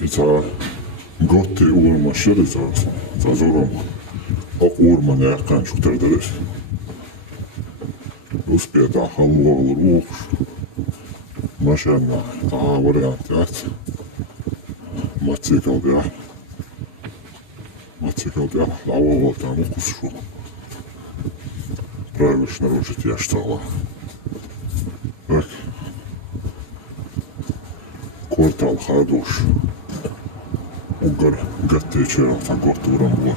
Ita gotti uurma shiritaas, tazorom ak uurma nääkään suterdeles. Uspietään halua olla ruuks. Masena, taha variantti äht. Matsikautia lauavaltaan ukussu. Praegusena ruusit jästalla. Kvartaal haadus. Ungar gatti tjärän fan gott oran vår.